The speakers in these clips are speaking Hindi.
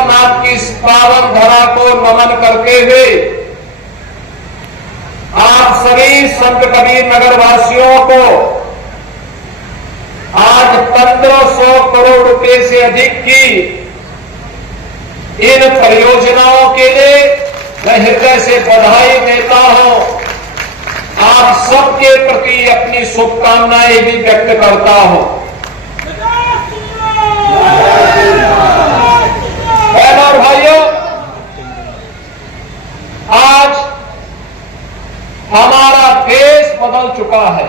अमरनाथ की इस पावन धरा को नमन करते हुए आप सभी संत कबीर नगर वासियों को आज 1500 करोड़ रुपए से अधिक की इन परियोजनाओं के लिए मैं हृदय से बधाई देता हूं। आप सबके प्रति अपनी शुभकामनाएं भी व्यक्त करता हूं। बहनों और भाइयों, आज हमारा देश बदल चुका है।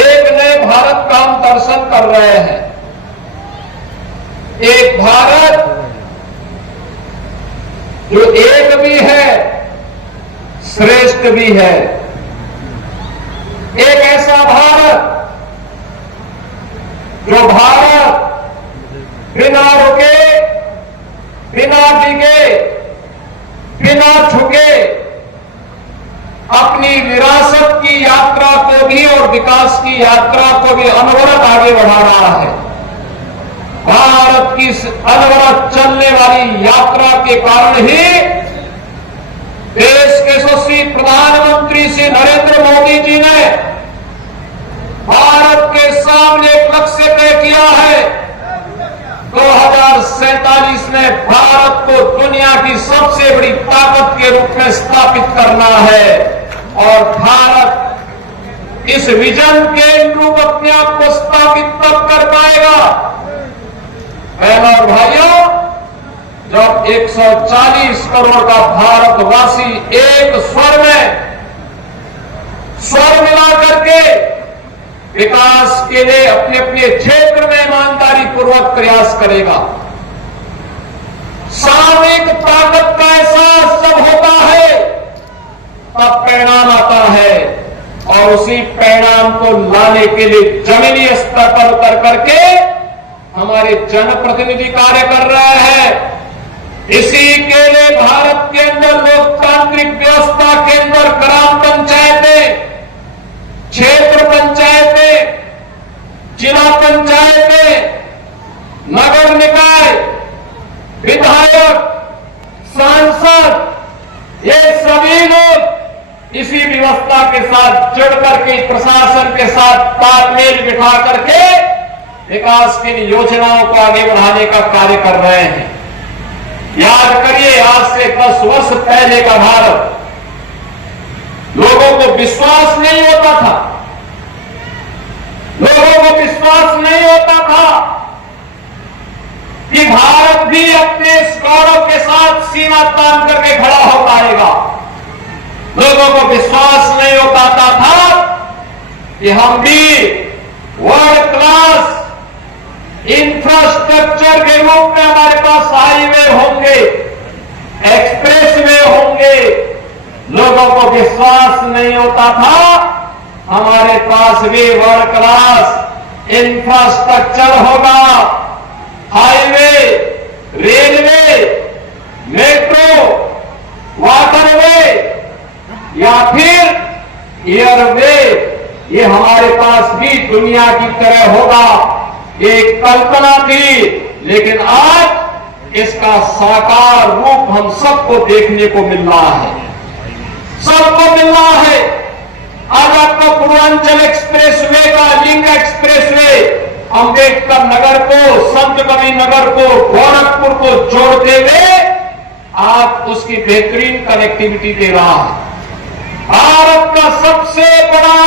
एक नए भारत का हम दर्शन कर रहे हैं। एक भारत जो एक भी है, श्रेष्ठ भी है। एक ऐसा भारत जो भारत बिना रुके, बिना डिगे, बिना झुके अपनी विरासत की यात्रा को भी और विकास की यात्रा को भी अनवरत आगे बढ़ा रहा है। भारत की इस अनवरत चलने वाली यात्रा के कारण ही देश के यशस्वी प्रधानमंत्री श्री नरेंद्र मोदी जी ने भारत के सामने एक लक्ष्य तय किया है। 2047 में भारत को दुनिया की सबसे बड़ी ताकत के रूप में स्थापित करना है और भारत इस विजन के अनुरूप अपने आप को स्थापित तब कर पाएगा। बहनों और भाइयों, जब 140 करोड़ का भारतवासी एक स्वर मिला करके विकास के लिए अपने अपने क्षेत्र में ईमानदारी पूर्वक प्रयास करेगा, सामूहिक ताकत का एहसास जब होता है तब परिणाम आता है और उसी परिणाम को लाने के लिए जमीनी स्तर पर उतर करके हमारे जनप्रतिनिधि कार्य कर रहे हैं। इसी के लिए भारत के अंदर लोकतांत्रिक व्यवस्था के अंदर ग्राम पंचायतें, क्षेत्र पंचायतें, जिला पंचायतें, नगर निकाय, विधायक, सांसद, ये सभी लोग इसी व्यवस्था के साथ जुड़ करके प्रशासन के साथ तालमेल बिठा करके विकास की योजनाओं को आगे बढ़ाने का कार्य कर रहे हैं। याद करिए, आज से 10 वर्ष पहले का भारत, लोगों को विश्वास नहीं होता था, कि भारत भी अपने इस गौरव के साथ सीना तान करके खड़ा हो पाएगा। लोगों को विश्वास नहीं हो पाता था कि हम भी वर्ल्ड क्लास इंफ्रास्ट्रक्चर के रूप में हमारे पास हाईवे होंगे, एक्सप्रेसवे होंगे। लोगों को विश्वास नहीं होता था हमारे पास भी वर्ल्ड क्लास इंफ्रास्ट्रक्चर होगा, हाईवे, रेलवे, मेट्रो, वाटरवे या फिर एयरवे, ये हमारे पास भी दुनिया की तरह होगा। एक कल्पना थी, लेकिन आज इसका साकार रूप हम सबको देखने को मिल रहा है, सबको मिल रहा है। आज आपको पूर्वांचल एक्सप्रेसवे का, लिंक एक्सप्रेसवे अंबेडकर नगर को, संत कबीर नगर को, गोरखपुर को जोड़ते हुए आप उसकी बेहतरीन कनेक्टिविटी दे रहा है। भारत का सबसे बड़ा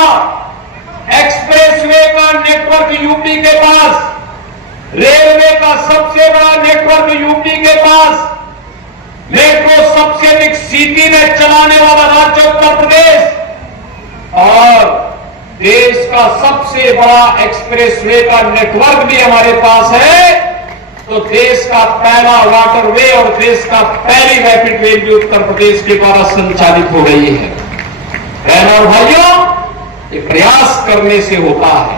एक्सप्रेसवे का नेटवर्क यूपी के पास, रेलवे का सबसे बड़ा नेटवर्क यूपी के पास, मेट्रो सबसे अधिक सिटी में चलाने वाला राज्य उत्तर प्रदेश और देश का सबसे बड़ा एक्सप्रेसवे का नेटवर्क भी हमारे पास है। तो देश का पहला वाटरवे और देश का पहली रैपिड रेल भी उत्तर प्रदेश के द्वारा संचालित हो रही है। बहनों और भाइयों, ये प्रयास करने से होता है।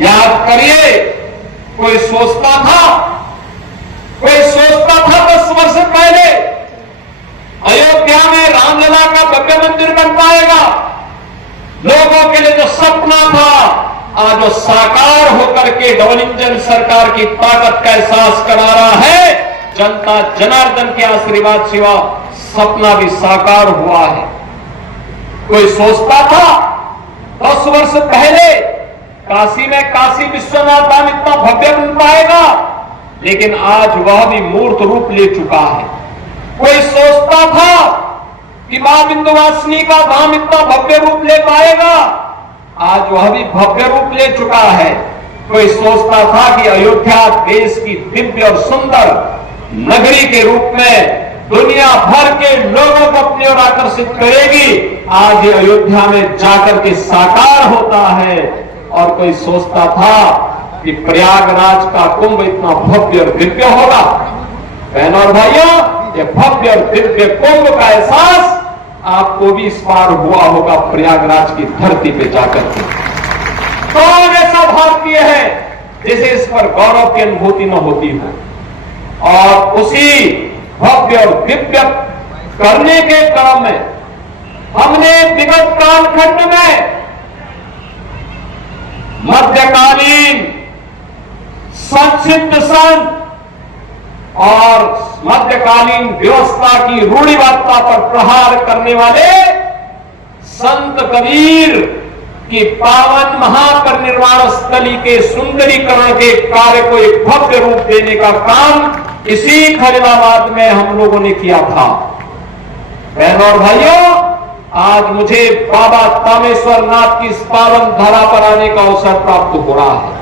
याद करिए, कोई सोचता था 10 वर्ष पहले अयोध्या में रामलला का भव्य मंदिर बन पाएगा। लोगों के लिए जो सपना था आज वो साकार होकर के डबल इंजन सरकार की ताकत का एहसास करा रहा है। जनता जनार्दन के आशीर्वाद सिवा सपना भी साकार हुआ है। कोई सोचता था 10 वर्ष पहले काशी में काशी विश्वनाथ धाम इतना भव्य बन पाएगा, लेकिन आज वह भी मूर्त रूप ले चुका है। कोई सोचता था कि मां विंध्यवासिनी का धाम इतना भव्य रूप ले पाएगा, आज वह भी भव्य रूप ले चुका है। कोई सोचता था कि अयोध्या देश की दिव्य और सुंदर नगरी के रूप में दुनिया भर के लोगों को अपनी ओर आकर्षित करेगी, आज ये अयोध्या में जाकर के साकार होता है। और कोई सोचता था कि प्रयागराज का कुंभ इतना भव्य और दिव्य होगा। बहनों और भाइयों, ये भव्य और दिव्य कुंभ का एहसास आपको भी इस बार हुआ होगा प्रयागराज की धरती पे जाकर के। कौन ऐसा भारतीय है जिसे इस पर गौरव की अनुभूति न होती हो। और उसी भव्य और दिव्य करने के क्रम में हमने विगत कालखंड में मध्यकालीन संक्षिप्त संत और मध्यकालीन व्यवस्था की रूढ़िवादिता पर प्रहार करने वाले संत कबीर की पावन महापरिनिर्वाण स्थली के सुंदरीकरण के कार्य को एक भव्य रूप देने का काम इसी खलीलाबाद में हम लोगों ने किया था। बहनों और भाइयों, आज मुझे बाबा तामेश्वर नाथ की इस पावन धरा पर आने का अवसर प्राप्त हो रहा है।